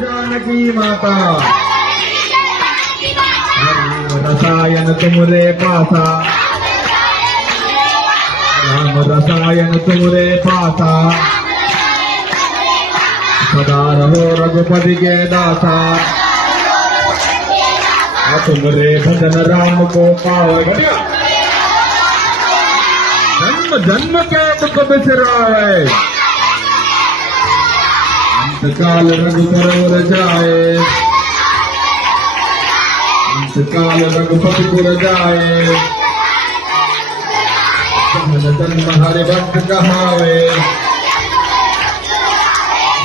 जानकी माता राम रसायन तुमरे पासा राम रसायन तुमरे पासा सदा रहो रघुपति के दासा तुमरे भजन राम को पावे जन्म जन्म के दुख बिसरावे अंतकाल रघुपुर जाए अंतकाल रघुपतिपुर जाए जन्म जन्म हरि भक्त कहावे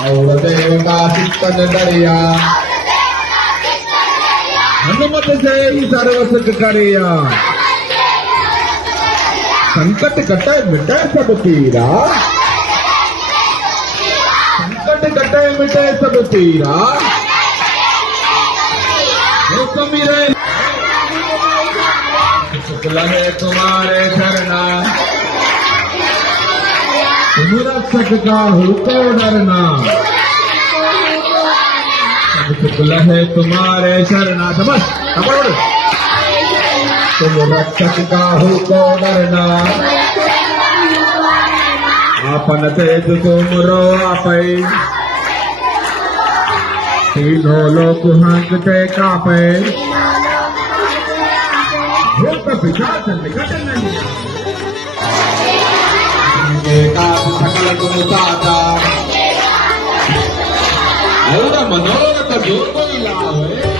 और देवता चित्तन डरिया हनुमत से ही सर्व सुख करिया संकट कटे मिटे सब पीरा संकट कटे मिटे सब पीरा समीरे शुक्ल है तुम्हारे शरणा तुम रक्षक का हो तो डरना शुक्ल है तुम्हारे शरणा समझ तुम रक्षक का हो तो डरना आपन तेज तुम रो आपै तीनों लोक हंसते कापे भूत पिशाच निकट नहीं सकल गुण साता और मनोरथ जो कोई लावे